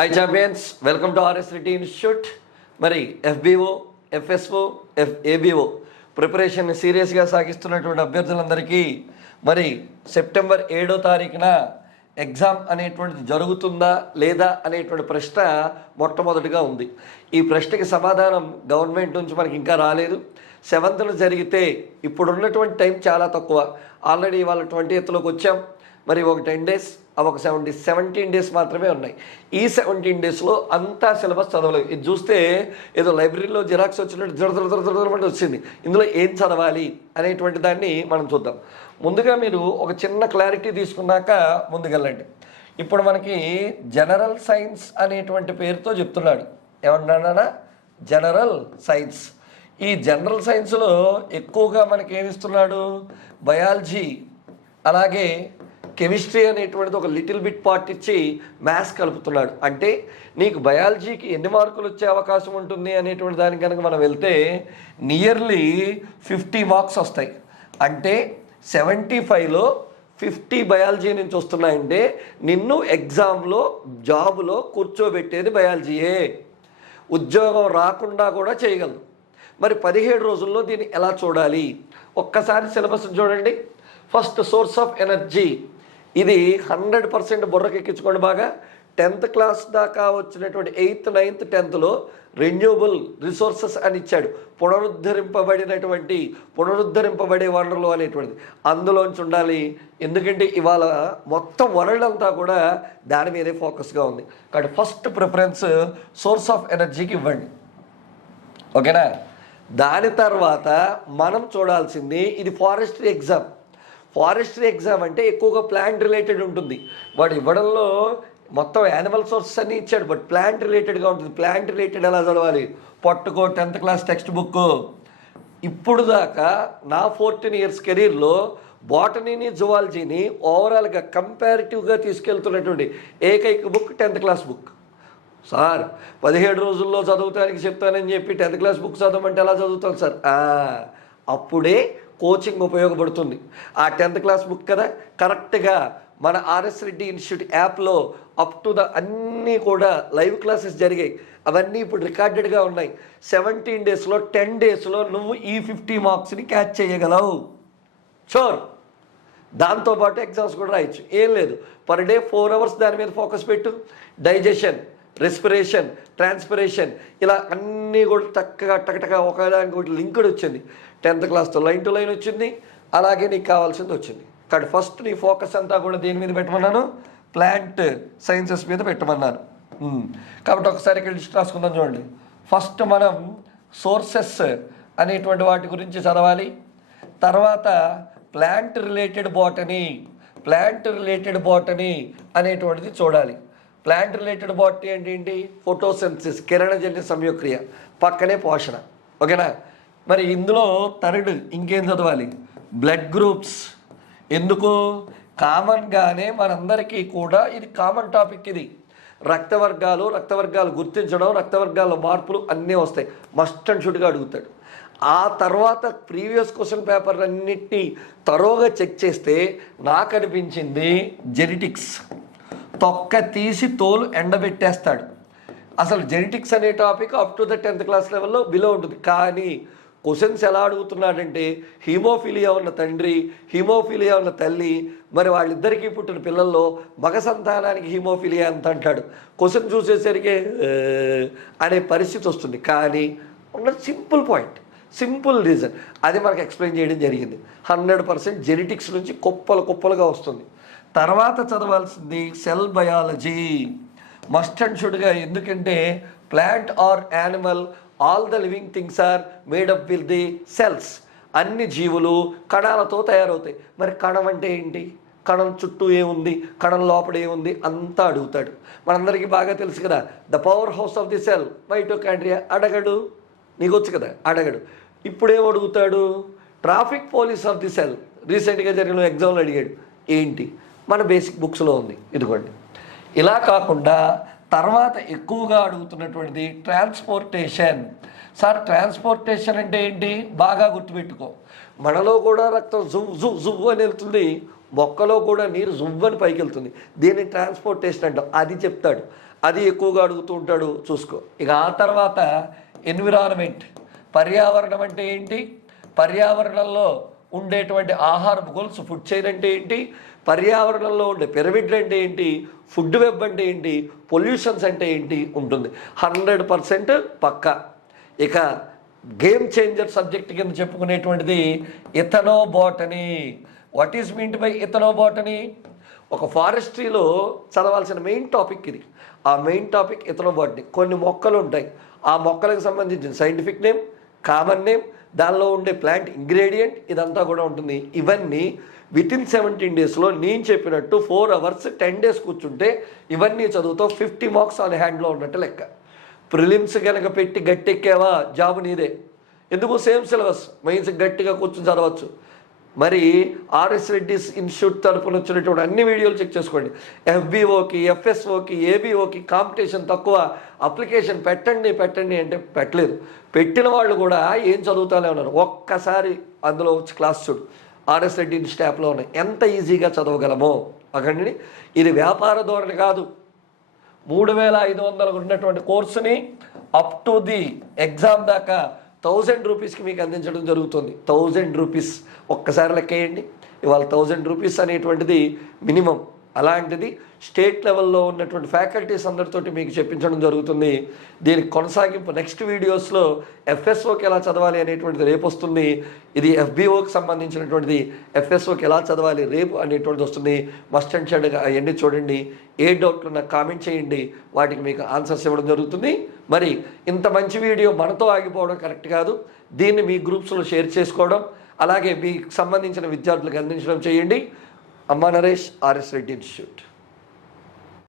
Hi champions welcome to RS Reddy institute మరి FBO FSO F ABO preparation సీరియస్గా సాగిస్తున్నటువంటి అభ్యర్థులందరికీ మరి సెప్టెంబర్ ఏడో తారీఖున ఎగ్జామ్ అనేటువంటిది జరుగుతుందా లేదా అనేటువంటి ప్రశ్న మొట్టమొదటిగా ఉంది. ఈ ప్రశ్నకి సమాధానం గవర్నమెంట్ నుంచి మనకి ఇంకా రాలేదు. సెవెంత్న జరిగితే ఇప్పుడున్నటువంటి టైం చాలా తక్కువ. ఆల్రెడీ వాళ్ళ ట్వంటీ ఎత్లోకి వచ్చాం. మరి ఒక టెన్ డేస్ ఒక సెవెంటీ సెవెంటీన్ డేస్ మాత్రమే ఉన్నాయి. ఈ సెవెంటీన్ డేస్లో అంతా సిలబస్ చదవలేదు. ఇది చూస్తే ఏదో లైబ్రరీలో జిరాక్స్ వచ్చినట్టు జర జర వచ్చింది. ఇందులో ఏం చదవాలి అనేటువంటి దాన్ని మనం చూద్దాం. ముందుగా మీరు ఒక చిన్న క్లారిటీ తీసుకున్నాక ముందుకెళ్ళండి. ఇప్పుడు మనకి జనరల్ సైన్స్ అనేటువంటి పేరుతో చెప్తున్నాడు. ఏమన్నానా జనరల్ సైన్స్. ఈ జనరల్ సైన్స్లో ఎక్కువగా మనకి ఏమిస్తున్నాడు బయాలజీ అలాగే కెమిస్ట్రీ అనేటువంటిది ఒక లిటిల్ బిట్ పార్ట్ ఇచ్చి మ్యాథ్స్ కలుపుతున్నాడు. అంటే నీకు బయాలజీకి ఎన్ని మార్కులు వచ్చే అవకాశం ఉంటుంది అనేటువంటి దానికి కనుక మనం వెళ్తే నియర్లీ ఫిఫ్టీ మార్క్స్ వస్తాయి. అంటే సెవెంటీ ఫైవ్లో ఫిఫ్టీ బయాలజీ నుంచి వస్తున్నాయంటే నిన్ను ఎగ్జామ్లో జాబులో కూర్చోబెట్టేది బయాలజీయే. ఉద్యోగం రాకుండా కూడా చేయగలదు మరి పదిహేడు రోజుల్లో దీన్ని ఎలా చూడాలి? ఒక్కసారి సిలబస్ చూడండి. ఫస్ట్ సోర్స్ ఆఫ్ ఎనర్జీ ఇది హండ్రెడ్ పర్సెంట్ బుర్రకెక్కించుకోండి బాగా. టెన్త్ క్లాస్ దాకా వచ్చినటువంటి ఎయిత్ నైన్త్ టెన్త్లో రెన్యూబుల్ రిసోర్సెస్ అని ఇచ్చాడు. పునరుద్ధరింపబడినటువంటి పునరుద్ధరింపబడే వనరులు అనేటువంటిది. అందులోంచి ఉండాలి. ఎందుకంటే ఇవాళ మొత్తం వరల్డ్ అంతా కూడా దాని మీదే ఫోకస్గా ఉంది. కాబట్టి ఫస్ట్ ప్రిఫరెన్స్ సోర్స్ ఆఫ్ ఎనర్జీకి ఇవ్వండి. ఓకేనా? దాని తర్వాత మనం చూడాల్సింది ఇది ఫారెస్ట్రీ ఎగ్జామ్ ఫారెస్ట్రీ ఎగ్జామ్ అంటే ఎక్కువగా ప్లాంట్ రిలేటెడ్ ఉంటుంది. వాడు ఇవ్వడంలో మొత్తం యానిమల్ సోర్సెస్ అన్ని ఇచ్చాడు బట్ ప్లాంట్ రిలేటెడ్గా ఉంటుంది. ప్లాంట్ రిలేటెడ్ ఎలా చదవాలి? పట్టుకో టెన్త్ క్లాస్ టెక్స్ట్ బుక్ ఇప్పుడు దాకా నా ఫోర్టీన్ ఇయర్స్ కెరీర్లో బాటనీని జువాలజీని ఓవరాల్గా కంపారిటివ్గా తీసుకెళ్తున్నటువంటి ఏకైక book tenth class book sir పదిహేడు రోజుల్లో చదువుతానికి చెప్తానని చెప్పి టెన్త్ క్లాస్ బుక్ చదవమంటే ఎలా చదువుతాను సార్? అప్పుడే కోచింగ్ ఉపయోగపడుతుంది. ఆ టెన్త్ క్లాస్ బుక్ కదా కరెక్ట్గా మన ఆర్ఎస్ రెడ్డి ఇన్స్టిట్యూట్ యాప్లో అప్ టు ద అన్నీ కూడా లైవ్ క్లాసెస్ జరిగాయి. అవన్నీ ఇప్పుడు రికార్డెడ్గా ఉన్నాయి. సెవెంటీన్ డేస్లో టెన్ డేస్లో నువ్వు ఈ ఫిఫ్టీ మార్క్స్ని క్యాచ్ చేయగలవు. షూర్. దాంతోపాటు ఎగ్జామ్స్ కూడా రాయొచ్చు. ఏం లేదు. పర్ డే ఫోర్ అవర్స్ దాని మీద ఫోకస్ పెట్టు. డైజెషన్. రెస్పిరేషన్ ట్రాన్స్పిరేషన్ ఇలా అన్నీ కూడా చక్కగా టకటక ఒకదానికి ఒకటి లింక్డ్ వచ్చింది. టెన్త్ క్లాస్తో లైన్ టు లైన్ వచ్చింది. అలాగే నీకు కావాల్సింది వచ్చింది. కాబట్టి ఫస్ట్ నీ ఫోకస్ అంతా కూడా దేని మీద పెట్టమన్నాను? ప్లాంట్ సైన్సెస్ మీద పెట్టమన్నాను. కాబట్టి ఒకసారి ఇక్కడ లిస్ట్ రాసుకుందాం చూడండి. ఫస్ట్ మనం సోర్సెస్ అనేటువంటి వాటి గురించి చదవాలి. తర్వాత plant related botany plant related botany అనేటువంటిది చూడాలి. ప్లాంట్ రిలేటెడ్ బాటనీ అంటే ఏంటి? ఫోటోసెన్సిస్ కిరణజన్య సంయోక్రియ పక్కనే పోషణ. ఓకేనా? మరి ఇందులో థర్డ్ ఇంకేం చదవాలి? Blood groups. ఎందుకు? కామన్గానే మనందరికీ కూడా ఇది కామన్ టాపిక్ ఇది. రక్త వర్గాలు రక్త వర్గాలు గుర్తించడం రక్త వర్గాల మార్పులు అన్నీ వస్తాయి. మస్ట్ అండ్ షుడ్గా అడుగుతాడు. ఆ తర్వాత ప్రీవియస్ క్వశ్చన్ పేపర్ అన్నిటినీ తరోగా చెక్ చేస్తే నాకు అనిపించింది జెనెటిక్స్. తొక్క తీసి తోలు ఎండబెట్టేస్తాడు. అసలు జెనెటిక్స్ అనే topic up to the tenth class లెవెల్లో బిలో ఉంటుంది. కానీ క్వశ్చన్స్ ఎలా అడుగుతున్నాడంటే హీమోఫిలియా ఉన్న తండ్రి హీమోఫిలియా ఉన్న తల్లి మరి వాళ్ళిద్దరికీ పుట్టిన పిల్లల్లో మగ సంతానానికి హీమోఫిలియా ఎంత? అంటాడు. క్వశ్చన్ చూసేసరికి అనే పరిస్థితి వస్తుంది. కానీ ఉన్న సింపుల్ పాయింట్ సింపుల్ రీజన్ అది మనకు ఎక్స్ప్లెయిన్ చేయడం జరిగింది. హండ్రెడ్ పర్సెంట్ జెనెటిక్స్ నుంచి కుప్పలు కుప్పలుగా వస్తుంది. తర్వాత చదవాల్సింది సెల్ బయాలజీ. మస్ట్ అండ్ షుడ్గా ఎందుకంటే plant or animal all the living things are made up with the cells అన్ని జీవులు కణాలతో తయారవుతాయి. మరి కణం అంటే ఏంటి? కణం చుట్టూ ఏముంది? కణం లోపల ఏముంది? అంతా అడుగుతాడు. మనందరికీ బాగా తెలుసు కదా the power house of the cell mitochondria అడగడు. నీకు వచ్చు కదా అడగడు. ఇప్పుడేం అడుగుతాడు? Traffic police of the cell రీసెంట్గా జరిగిన ఎగ్జామ్లో అడిగాడు ఏంటి? మన బేసిక్ బుక్స్లో ఉంది. ఇదిగోండి. ఇలా కాకుండా తర్వాత ఎక్కువగా అడుగుతున్నటువంటిది ట్రాన్స్పోర్టేషన్. సార్ ట్రాన్స్పోర్టేషన్ అంటే ఏంటి? బాగా గుర్తుపెట్టుకో. మనలో కూడా రక్తం జు జు జువ్ అని వెళ్తుంది. మొక్కలో కూడా నీరు జువ్వు అని పైకి వెళ్తుంది. దీన్ని ట్రాన్స్పోర్టేషన్ అంటాం. అది చెప్తాడు. అది ఎక్కువగా అడుగుతూ ఉంటాడు. చూసుకో. ఇక ఆ తర్వాత ఎన్విరాన్మెంట్. పర్యావరణం అంటే ఏంటి? పర్యావరణంలో ఉండేటువంటి ఆహారపు గొలుసు ఫుడ్ చైన్ అంటే ఏంటి? పర్యావరణంలో ఉండే పిరమిడ్లు అంటే ఏంటి? ఫుడ్ వెబ్ అంటే ఏంటి? పొల్యూషన్స్ అంటే ఏంటి? ఉంటుంది. హండ్రెడ్ పర్సెంట్ పక్కా. ఇక గేమ్ చేంజర్ సబ్జెక్ట్ కింద చెప్పుకునేటువంటిది ethnobotany what is mean by ethnobotany ఒక ఫారెస్ట్రీలో చదవాల్సిన మెయిన్ టాపిక్ ఇది. ఆ మెయిన్ టాపిక్ ఇథనో బాటనీ కొన్ని మొక్కలు ఉంటాయి. ఆ మొక్కలకు సంబంధించిన సైంటిఫిక్ నేమ్ కామన్ నేమ్ దానిలో ఉండే ప్లాంట్ ఇంగ్రీడియంట్ ఇదంతా కూడా ఉంటుంది. ఇవన్నీ విత్ ఇన్ సెవెంటీన్ డేస్లో నేను చెప్పినట్టు ఫోర్ అవర్స్ టెన్ డేస్ కూర్చుంటే ఇవన్నీ చదువుతావు ఫిఫ్టీ మార్క్స్ ఆన్ హ్యాండ్లో ఉన్నట్టు లెక్క. ప్రిలిమ్స్ కనుక పెట్టి గట్టెక్కావా? జాబ్ నీదే. ఎందుకు సేమ్ సిలబస్ మెయిన్స్ గట్టిగా కూర్చుని చదవచ్చు. మరి ఆర్ఎస్ రెడ్డిస్ ఇన్స్టిట్యూట్ తరపున వచ్చినటువంటి అన్ని వీడియోలు చెక్ చేసుకోండి. ఎఫ్బిఓకి ఎఫ్ఎస్ఓకి ఏబిఓకి కాంపిటీషన్ తక్కువ. అప్లికేషన్ పెట్టండి పెట్టండి అంటే పెట్టలేదు. పెట్టిన వాళ్ళు కూడా ఏం చదువుతానే ఉన్నారు. ఒక్కసారి అందులో వచ్చి క్లాస్ చూడు. ఆర్ఎస్ రెడ్డి ఇన్స్టిట్యూట్ యాప్లో ఉన్నాయి. ఎంత ఈజీగా చదవగలమో. అక్కడిని ఇది వ్యాపార ధోరణి కాదు. మూడు వేల ఐదు వందలకు ఉన్నటువంటి కోర్సుని అప్ టు ది ఎగ్జామ్ దాకా థౌజండ్ రూపీస్కి మీకు అందించడం జరుగుతుంది. థౌజండ్ రూపీస్ ఒక్కసారి లెక్కేయండి ఇవాళ థౌజండ్ రూపీస్ అనేటువంటిది మినిమం. అలాంటిది స్టేట్ లెవెల్లో ఉన్నటువంటి ఫ్యాకల్టీస్ అందరితోటి మీకు చెప్పించడం జరుగుతుంది. దీనికి కొనసాగింపు నెక్స్ట్ వీడియోస్లో ఎఫ్ఎస్ఓకి ఎలా చదవాలి అనేటువంటిది రేపు వస్తుంది. ఇది ఎఫ్బిఓకి సంబంధించినటువంటిది. ఎఫ్ఎస్ఓకి ఎలా చదవాలి రేపు అనేటువంటిది వస్తుంది. మస్ట్ అండ్ షెడ్ అవన్నీ చూడండి. ఏ డౌట్లు నాకు కామెంట్ చేయండి. వాటికి మీకు ఆన్సర్స్ ఇవ్వడం జరుగుతుంది. మరి ఇంత మంచి వీడియో మనతో ఆగిపోవడం కరెక్ట్ కాదు. దీన్ని మీ గ్రూప్స్లో షేర్ చేసుకోవడం. అలాగే మీకు సంబంధించిన విద్యార్థులకు అందించడం చేయండి. అమ్మా నరేష్ ఆర్ఎస్ రెడ్డి ఇన్స్టిట్యూట్.